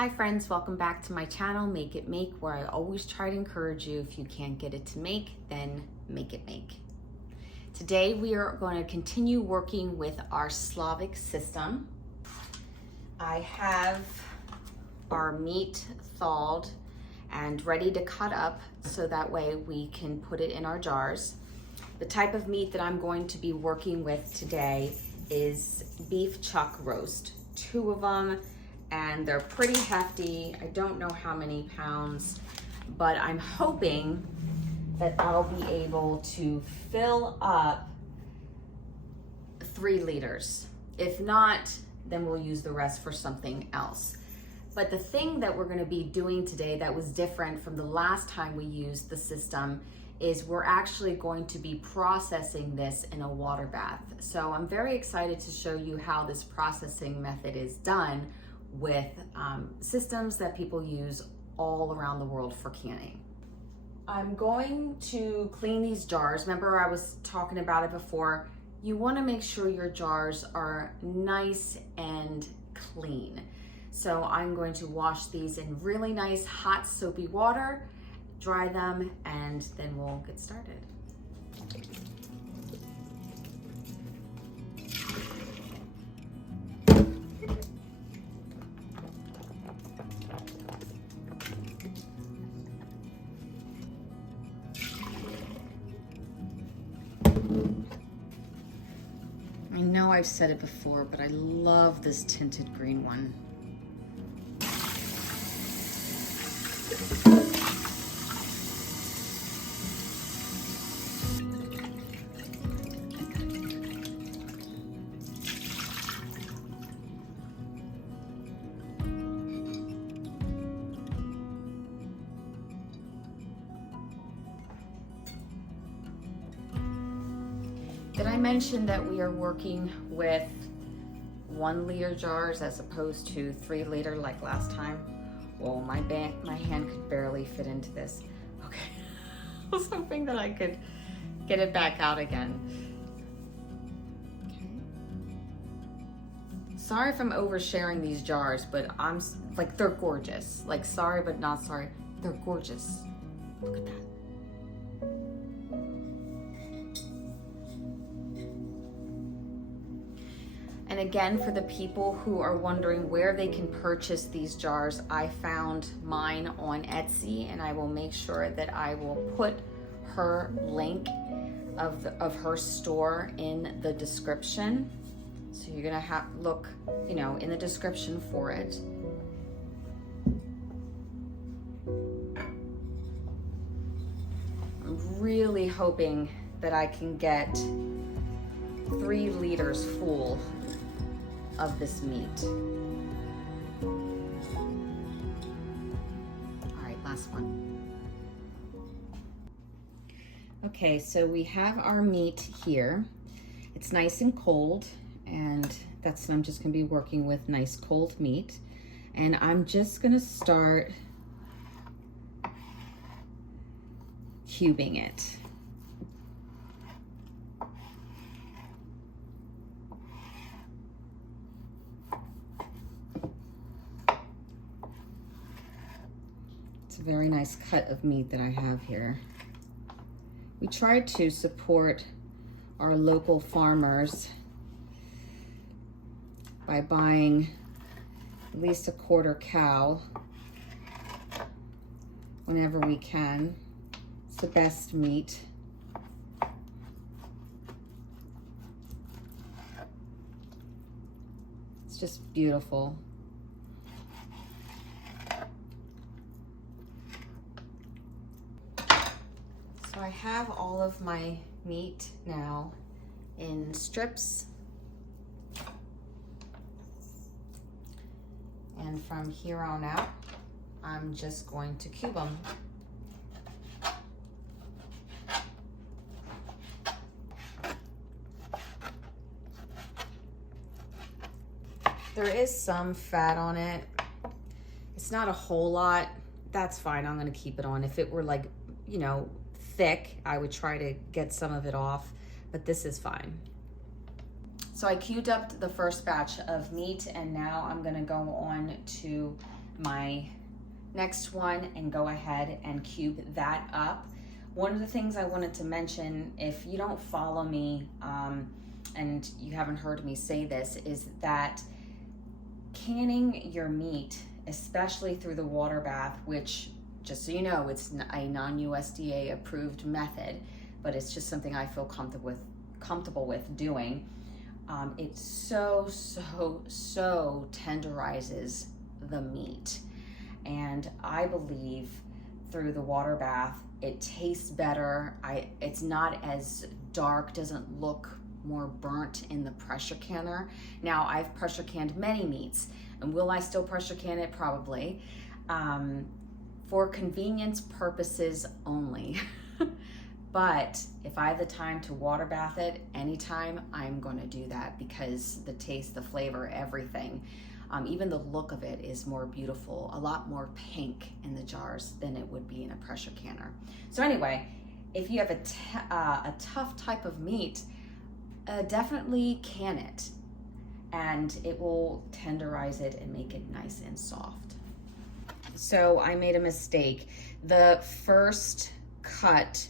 Hi friends, welcome back to my channel, Make It Make, where I always try to encourage you, if you can't get it to make, then make it make. Today we are going to continue working with our Slavic system. I have our meat thawed and ready to cut up so that way we can put it in our jars. The type of meat that I'm going to be working with today is beef chuck roast, 2 of them. And they're pretty hefty. I don't know how many pounds, but I'm hoping that I'll be able to fill up 3 liters. If not, then we'll use the rest for something else. But the thing that we're gonna be doing today that was different from the last time we used the system is we're actually going to be processing this in a water bath. So I'm very excited to show you how this processing method is done with systems that people use all around the world for canning. I'm going to clean these jars. Remember I was talking about it before. You want to make sure your jars are nice and clean. So I'm going to wash these in really nice hot soapy water, dry them, and then we'll get started. I know I've said it before, but I love this tinted green one. Did I mention that we are working with 1 liter jars as opposed to 3 liter like last time? Well, my hand could barely fit into this. Okay, I was hoping that I could get it back out again. Okay. Sorry if I'm oversharing these jars, but I'm like, they're gorgeous. Like, sorry, but not sorry. They're gorgeous. Look at that. And again, for the people who are wondering where they can purchase these jars, I found mine on Etsy, and I will make sure that I will put her link of her store in the description. So you're gonna have look, in the description for it. I'm really hoping that I can get 3 liters full of this meat. All right, last one. Okay, so we have our meat here. It's nice and cold, and I'm just gonna be working with nice cold meat. And I'm just gonna start cubing it. A very nice cut of meat that I have here. We try to support our local farmers by buying at least a quarter cow whenever we can. It's the best meat. It's just beautiful. I have all of my meat now in strips, and from here on out I'm just going to cube them. There is some fat on it. It's not a whole lot. That's fine. I'm going to keep it on. If it were like, thick, I would try to get some of it off, but this is fine. So I cubed up the first batch of meat, and now I'm gonna go on to my next one and go ahead and cube that up. One of the things I wanted to mention, if you don't follow me and you haven't heard me say this, is that canning your meat, especially through the water bath, which, just so you know, it's a non-USDA approved method, but it's just something I feel comfortable with doing. It so tenderizes the meat. And I believe through the water bath, it tastes better. It's not as dark, doesn't look more burnt in the pressure canner. Now, I've pressure canned many meats, and will I still pressure can it? Probably. For convenience purposes only. But if I have the time to water bath it anytime, I'm going to do that, because the taste, the flavor, everything, even the look of it is more beautiful, a lot more pink in the jars than it would be in a pressure canner. So anyway, if you have a tough type of meat, definitely can it, and it will tenderize it and make it nice and soft. So I made a mistake. The first cut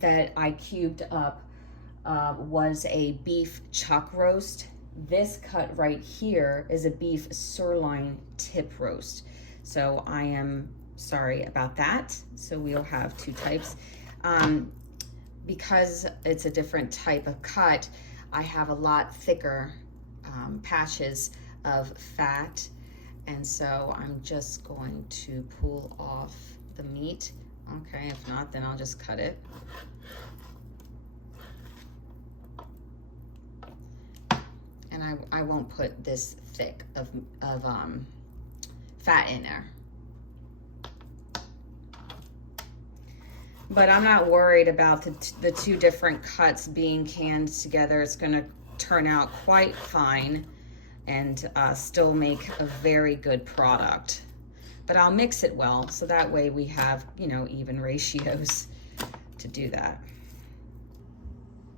that I cubed up was a beef chuck roast. This cut right here is a beef sirloin tip roast. So I am sorry about that. So we'll have two types. Because it's a different type of cut, I have a lot thicker patches of fat. And so I'm just going to pull off the meat. Okay, if not, then I'll just cut it. And I won't put this thick of fat in there. But I'm not worried about the two different cuts being canned together. It's gonna turn out quite fine and still make a very good product. But I'll mix it well, so that way we have, you know, even ratios to do that.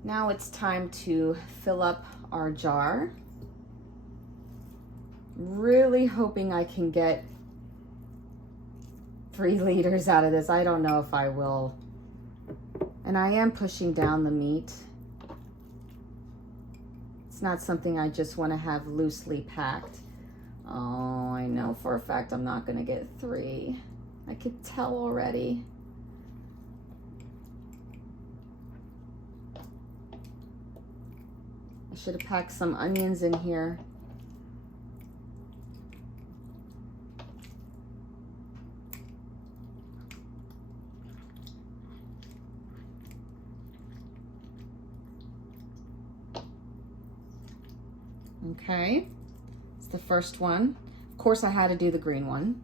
Now it's time to fill up our jar. Really hoping I can get 3 liters out of this. I don't know if I will. And I am pushing down the meat. It's not something I just want to have loosely packed. Oh, I know for a fact I'm not gonna get 3. I could tell already. I should have packed some onions in here. Okay, it's the first one. Of course, I had to do the green one.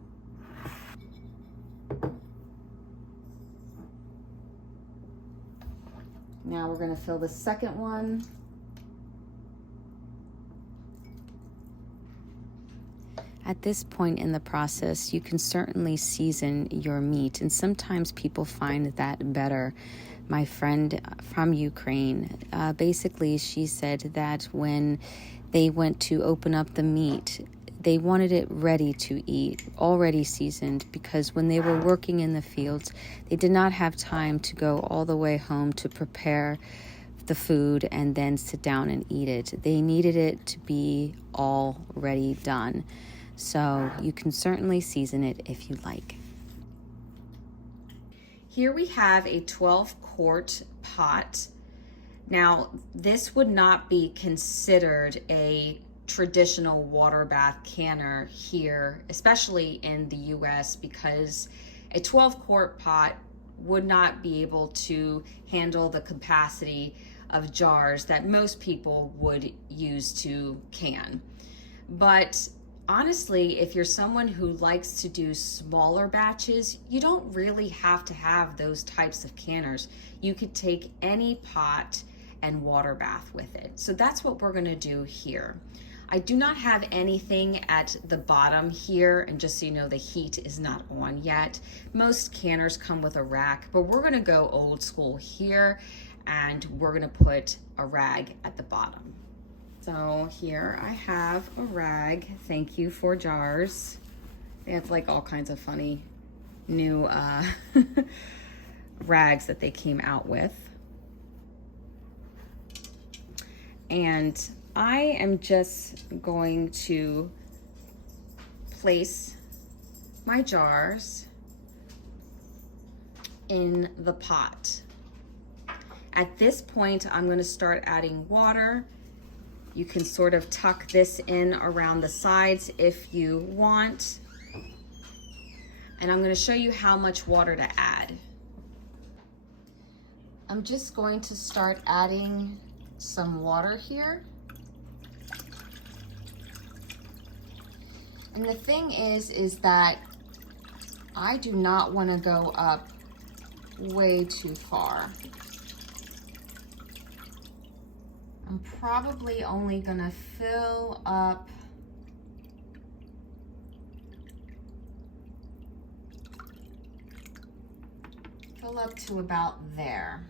Now we're gonna fill the second one. At this point in the process, you can certainly season your meat, and sometimes people find that better. My friend from Ukraine, basically she said that when they went to open up the meat, they wanted it ready to eat, already seasoned, because when they were working in the fields, they did not have time to go all the way home to prepare the food and then sit down and eat it. They needed it to be already done. So you can certainly season it if you like. Here we have a 12-quart pot. Now, this would not be considered a traditional water bath canner here, especially in the US, because a 12-quart pot would not be able to handle the capacity of jars that most people would use to can. But honestly, if you're someone who likes to do smaller batches, you don't really have to have those types of canners. You could take any pot and water bath with it. So that's what we're gonna do here. I do not have anything at the bottom here, and just so you know, the heat is not on yet. Most canners come with a rack, but we're gonna go old school here, and we're gonna put a rag at the bottom. So here I have a rag. Thank you for jars. They have like all kinds of funny new rags that they came out with. And I am just going to place my jars in the pot. At this point, I'm going to start adding water. You can sort of tuck this in around the sides if you want. And I'm going to show you how much water to add. I'm just going to start adding some water here. And the thing is that I do not want to go up way too far. I'm probably only gonna fill up to about there.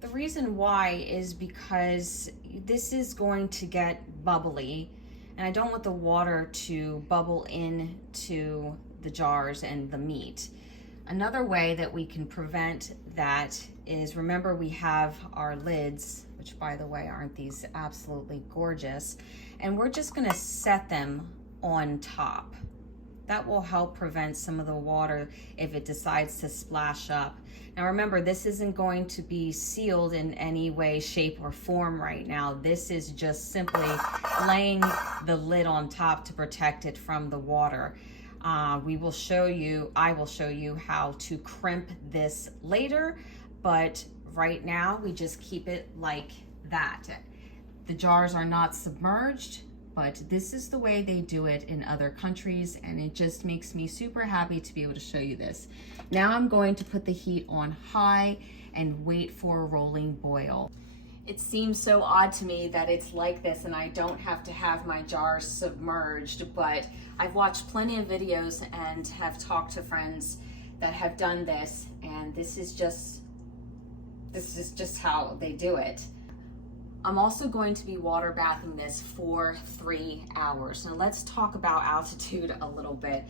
The reason why is because this is going to get bubbly, and I don't want the water to bubble into the jars and the meat. Another way that we can prevent that is, remember we have our lids, which by the way, aren't these absolutely gorgeous? And we're just gonna set them on top. That will help prevent some of the water if it decides to splash up. Now remember, this isn't going to be sealed in any way, shape, or form right now. This is just simply laying the lid on top to protect it from the water. I will show you how to crimp this later, but right now we just keep it like that. The jars are not submerged, but this is the way they do it in other countries, and it just makes me super happy to be able to show you this. Now I'm going to put the heat on high and wait for a rolling boil. It seems so odd to me that it's like this and I don't have to have my jars submerged, but I've watched plenty of videos and have talked to friends that have done this, and this is just how they do it. I'm also going to be water bathing this for 3 hours. Now let's talk about altitude a little bit.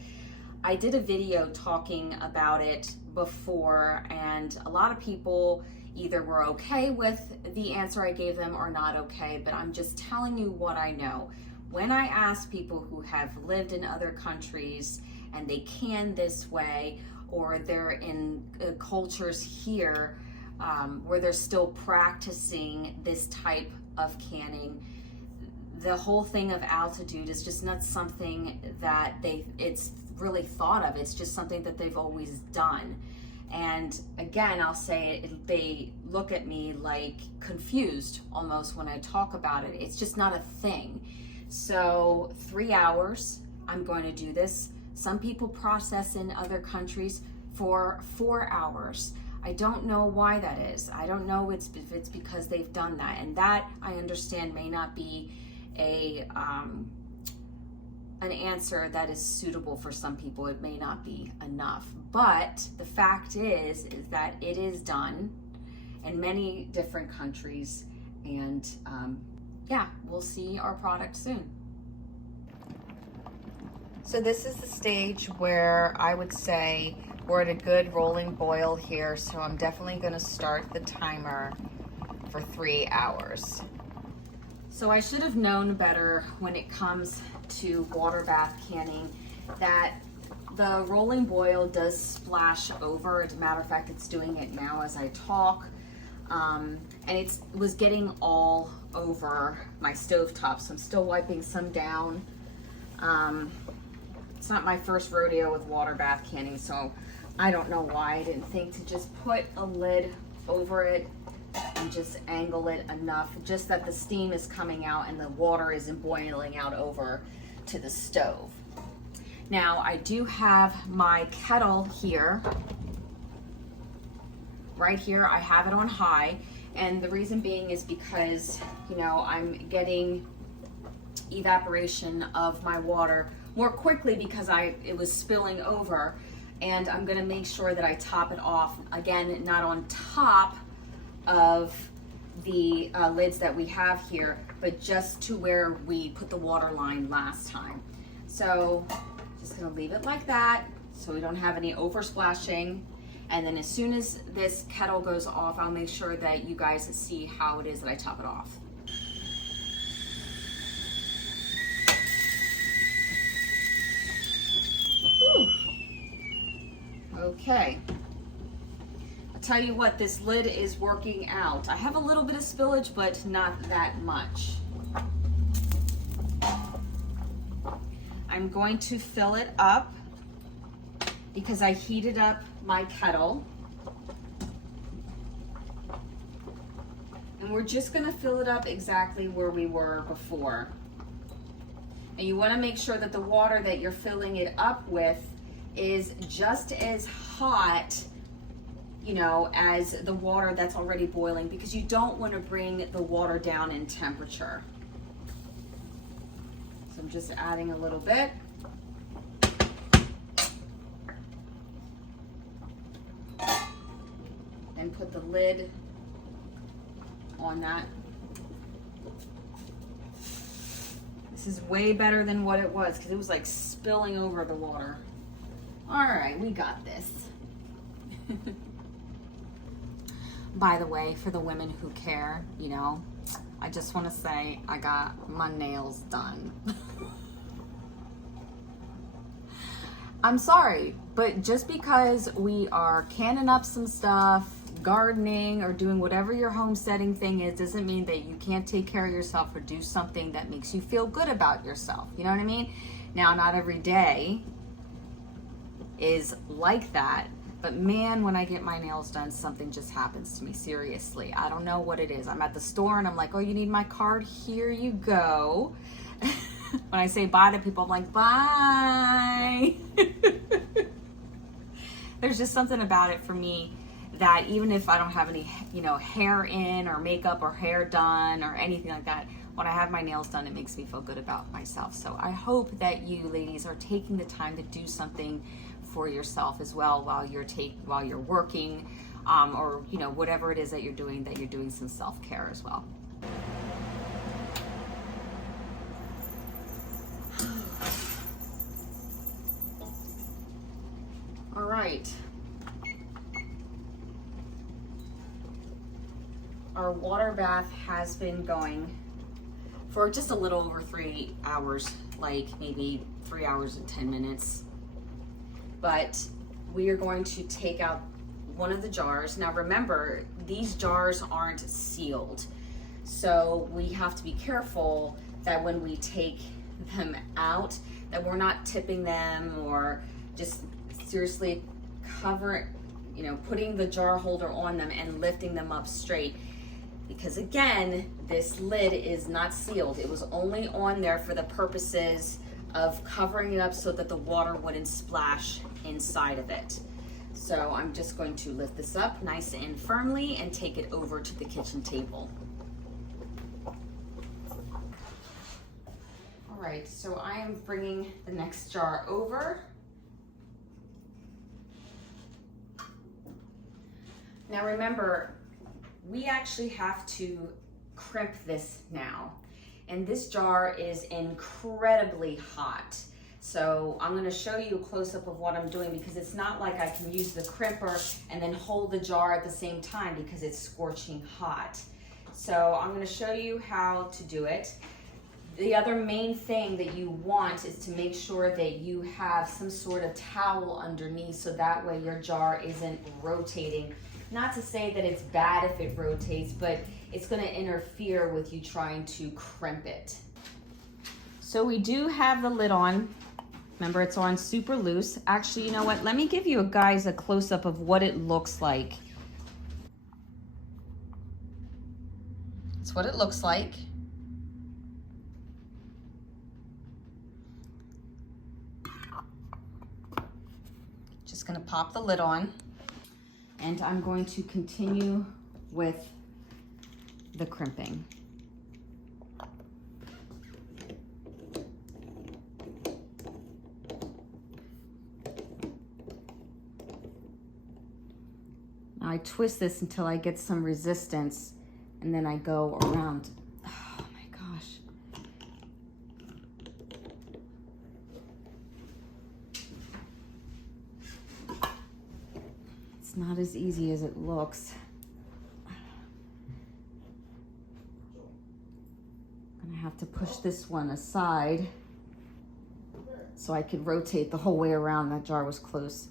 I did a video talking about it before, and a lot of people either were okay with the answer I gave them or not okay, but I'm just telling you what I know. When I ask people who have lived in other countries and they can this way, or they're in cultures here where they're still practicing this type of canning, the whole thing of altitude is just not something that it's really thought of. It's just something that they've always done. And again, I'll say it, they look at me like confused almost when I talk about it. It's just not a thing. So 3 hours, I'm going to do this. Some people process in other countries for 4 hours. I don't know why that is. I don't know if it's because they've done that. And that, I understand, may not be an answer that is suitable for some people. It may not be enough. But the fact is that it is done in many different countries. And yeah, we'll see our product soon. So this is the stage where I would say we're at a good rolling boil here. So I'm definitely gonna start the timer for 3 hours. So I should have known better when it comes to water bath canning that the rolling boil does splash over. As a matter of fact, it's doing it now as I talk. And it was getting all over my stovetop, so I'm still wiping some down. It's not my first rodeo with water bath canning, so I don't know why I didn't think to just put a lid over it and just angle it enough, just that the steam is coming out and the water isn't boiling out over to the stove. Now I do have my kettle here, right here. I have it on high, and the reason being is because, you know, I'm getting evaporation of my water more quickly because it was spilling over, and I'm gonna make sure that I top it off. Again, not on top of the lids that we have here, but just to where we put the water line last time. So just gonna leave it like that so we don't have any oversplashing. And then as soon as this kettle goes off, I'll make sure that you guys see how it is that I top it off. Whew. Okay. I'll tell you what, this lid is working out. I have a little bit of spillage, but not that much. I'm going to fill it up because I heated up my kettle. And we're just gonna fill it up exactly where we were before. And you wanna make sure that the water that you're filling it up with is just as hot, you know, as the water that's already boiling, because you don't wanna bring the water down in temperature. So I'm just adding a little bit. And put the lid on that. This is way better than what it was because it was like spilling over the water. All right, we got this. By the way, for the women who care, you know, I just want to say I got my nails done. I'm sorry, but just because we are canning up some stuff, gardening, or doing whatever your homesteading thing is, doesn't mean that you can't take care of yourself or do something that makes you feel good about yourself. You know what I mean? Now, not every day is like that, but man, when I get my nails done, something just happens to me. Seriously, I don't know what it is. I'm at the store and I'm like, oh, you need my card? Here you go. When I say bye to people, I'm like, bye. There's just something about it for me that even if I don't have any, you know, hair in or makeup or hair done or anything like that, when I have my nails done, it makes me feel good about myself. So I hope that you ladies are taking the time to do something for yourself as well while you're working, or you know, whatever it is that you're doing some self-care as well. All right. Our water bath has been going for just a little over 3 hours, like maybe 3 hours and 10 minutes. But we are going to take out one of the jars. Now remember, these jars aren't sealed. So we have to be careful that when we take them out, that we're not tipping them or just seriously putting the jar holder on them and lifting them up straight. Because again, this lid is not sealed. It was only on there for the purposes of covering it up so that the water wouldn't splash inside of it. So I'm just going to lift this up nice and firmly and take it over to the kitchen table. All right, so I am bringing the next jar over. Now remember, we actually have to crimp this now. And this jar is incredibly hot. So I'm gonna show you a close-up of what I'm doing, because it's not like I can use the crimper and then hold the jar at the same time because it's scorching hot. So I'm gonna show you how to do it. The other main thing that you want is to make sure that you have some sort of towel underneath, so that way your jar isn't rotating. Not to say that it's bad if it rotates, but it's gonna interfere with you trying to crimp it. So we do have the lid on. Remember, it's on super loose. Actually, you know what? Let me give you guys a close-up of what it looks like. It's what it looks like. Just gonna pop the lid on. And I'm going to continue with the crimping. Now I twist this until I get some resistance and then I go around. Oh my gosh. It's not as easy as it looks. I'm gonna have to push this one aside so I could rotate the whole way around. That jar was close.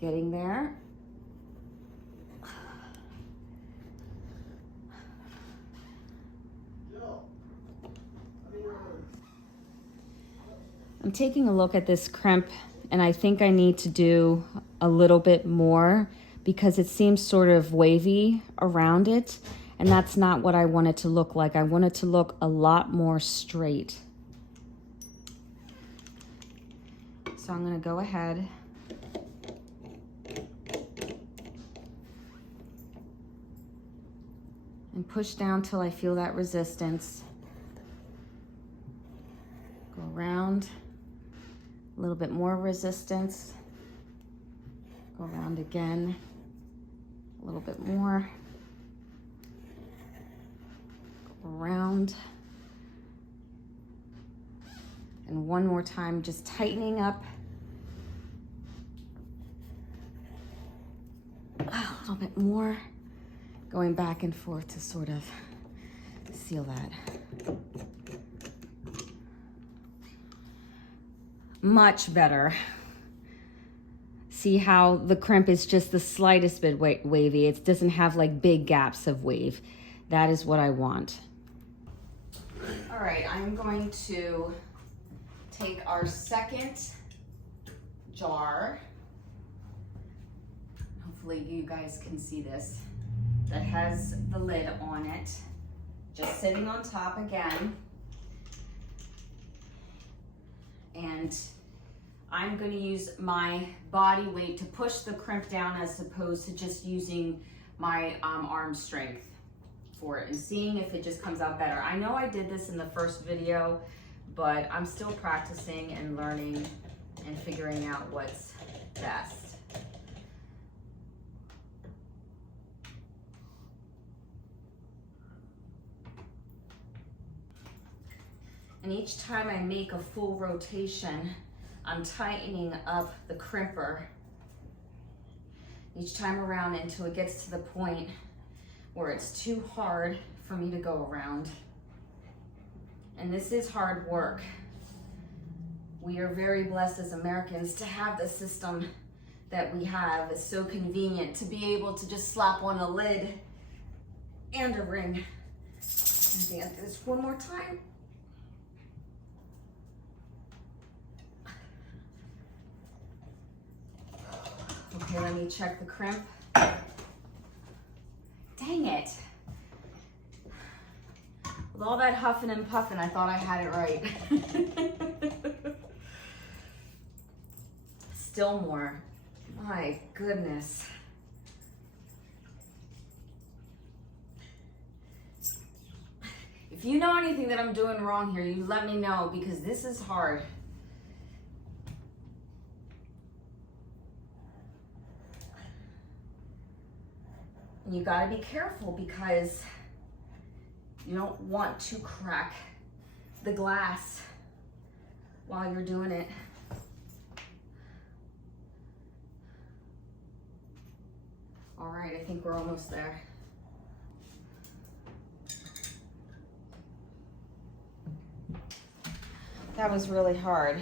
Getting there. I'm taking a look at this crimp, and I think I need to do a little bit more because it seems sort of wavy around it, and that's not what I want it to look like. I want it to look a lot more straight. So I'm going to go ahead and push down till I feel that resistance. Go around. A little bit more resistance. Go around again. A little bit more. Go around. And one more time, just tightening up. A little bit more. Going back and forth to sort of seal that. Much better. See how the crimp is just the slightest bit wavy. It doesn't have like big gaps of wave. That is what I want. All right, I'm going to take our second jar. Hopefully you guys can see this. That has the lid on it. Just sitting on top again. And I'm going to use my body weight to push the crimp down as opposed to just using my arm strength for it and seeing if it just comes out better. I know I did this in the first video, but I'm still practicing and learning and figuring out what's best. And each time I make a full rotation, I'm tightening up the crimper each time around until it gets to the point where it's too hard for me to go around. And this is hard work. We are very blessed as Americans to have the system that we have. It's so convenient to be able to just slap on a lid and a ring. I think I'll do this one more time. Okay, let me check the crimp. Dang it. With all that huffing and puffing, I thought I had it right. Still more. My goodness. If you know anything that I'm doing wrong here, you let me know because this is hard. You gotta be careful because you don't want to crack the glass while you're doing it. All right, I think we're almost there. That was really hard.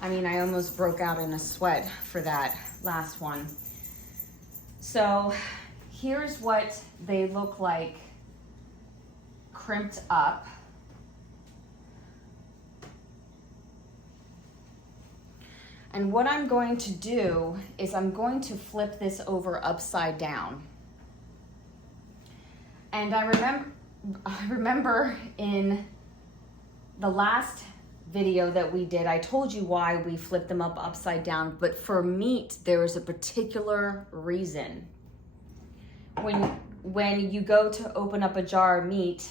I mean, I almost broke out in a sweat for that last one. So here's what they look like crimped up. And what I'm going to do is I'm going to flip this over upside down. And I remember in the last video that we did, I told you why we flipped them up upside down, but for meat, there is a particular reason. When you go to open up a jar of meat,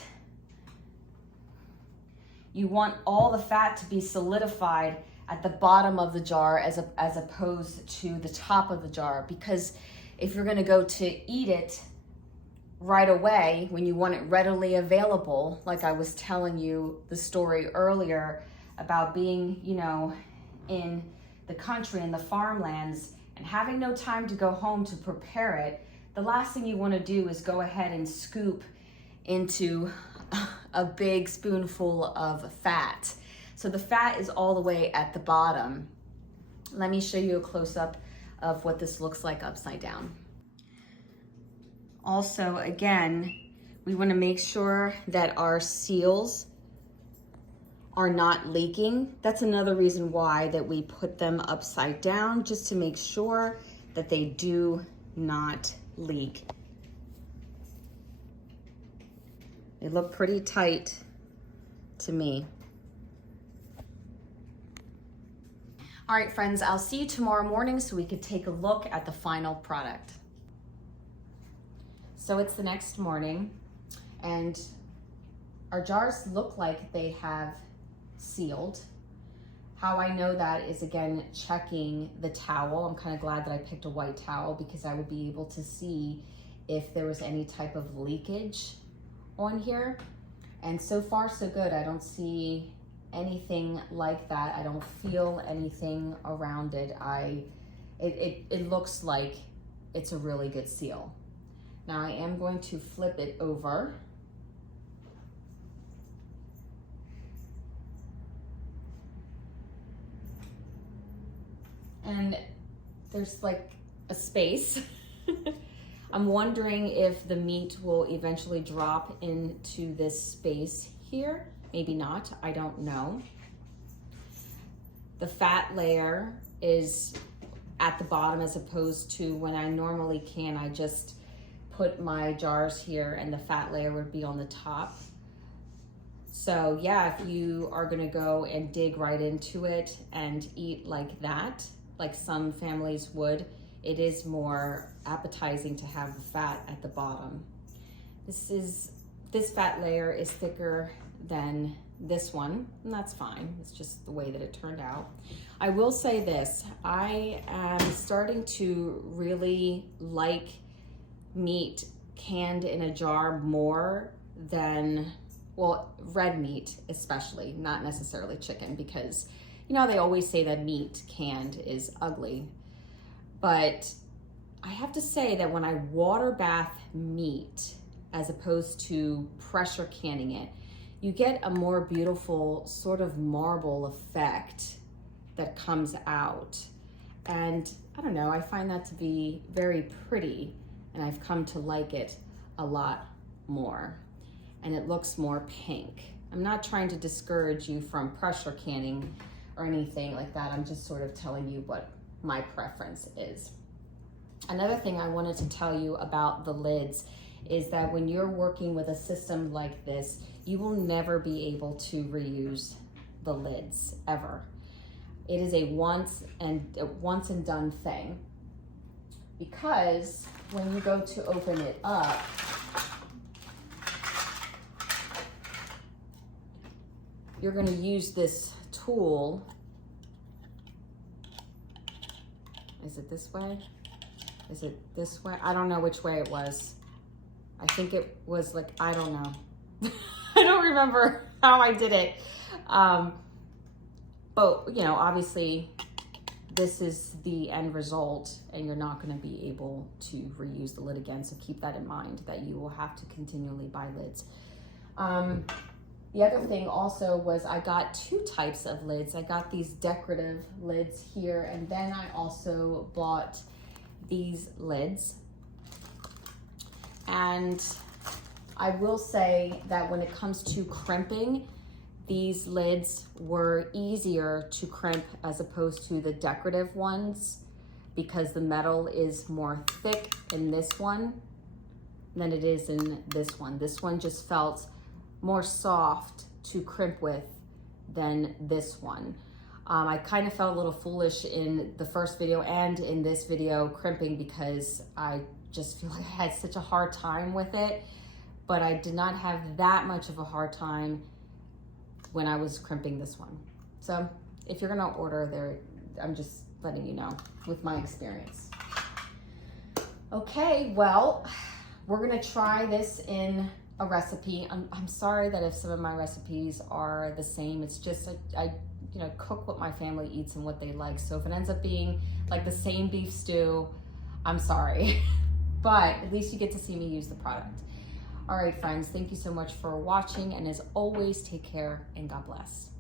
you want all the fat to be solidified at the bottom of the jar as opposed to the top of the jar, because if you're gonna go to eat it right away when you want it readily available, like I was telling you the story earlier about being, you know, in the country, in the farmlands, and having no time to go home to prepare it, the last thing you want to do is go ahead and scoop into a big spoonful of fat. So the fat is all the way at the bottom. Let me show you a close-up of what this looks like upside down. Also, again, we want to make sure that our seals are not leaking. That's another reason why that we put them upside down, just to make sure that they do not leak. They look pretty tight to me. All right, friends, I'll see you tomorrow morning so we could take a look at the final product. So it's the next morning, and our jars look like they have sealed. How I know that is, again, checking the towel. I'm kind of glad that I picked a white towel because I would be able to see if there was any type of leakage on here. And so far, so good. I don't see anything like that. I don't feel anything around it. It looks like it's a really good seal. Now I am going to flip it over. And there's like a space. I'm wondering if the meat will eventually drop into this space here. Maybe not, I don't know. The fat layer is at the bottom as opposed to when I normally can. I just put my jars here and the fat layer would be on the top. So yeah, if you are gonna go and dig right into it and eat like that, like some families would, it is more appetizing to have the fat at the bottom. This fat layer is thicker than this one, and that's fine. It's just the way that it turned out. I will say this, I am starting to really like meat canned in a jar more than, well, red meat especially, not necessarily chicken, because you know, they always say that meat canned is ugly. But I have to say that when I water bath meat, as opposed to pressure canning it, you get a more beautiful sort of marble effect that comes out. And I don't know, I find that to be very pretty, and I've come to like it a lot more. And it looks more pink. I'm not trying to discourage you from pressure canning or anything like that. I'm just sort of telling you what my preference is. Another thing I wanted to tell you about the lids is that when you're working with a system like this, you will never be able to reuse the lids, ever. It is a once and done thing, because when you go to open it up, you're going to use this tool. Is it this way? Is it this way? I don't know which way it was. I think it was like, I don't know. I don't remember how I did it. But you know, obviously this is the end result, and you're not going to be able to reuse the lid again. So keep that in mind, that you will have to continually buy lids. The other thing also was I got two types of lids. I got these decorative lids here, and then I also bought these lids. And I will say that when it comes to crimping, these lids were easier to crimp as opposed to the decorative ones, because the metal is more thick in this one than it is in this one. This one just felt more soft to crimp with than this one. I kind of felt a little foolish in the first video and in this video crimping, because I just feel like I had such a hard time with it, but I did not have that much of a hard time when I was crimping this one. So if you're gonna order there, I'm just letting you know with my experience. Okay, well, we're gonna try this in a recipe. I'm sorry that if some of my recipes are the same, it's just I cook what my family eats and what they like. So if it ends up being like the same beef stew, I'm sorry, but at least you get to see me use the product. All right, friends, thank you so much for watching, and as always, take care and God bless.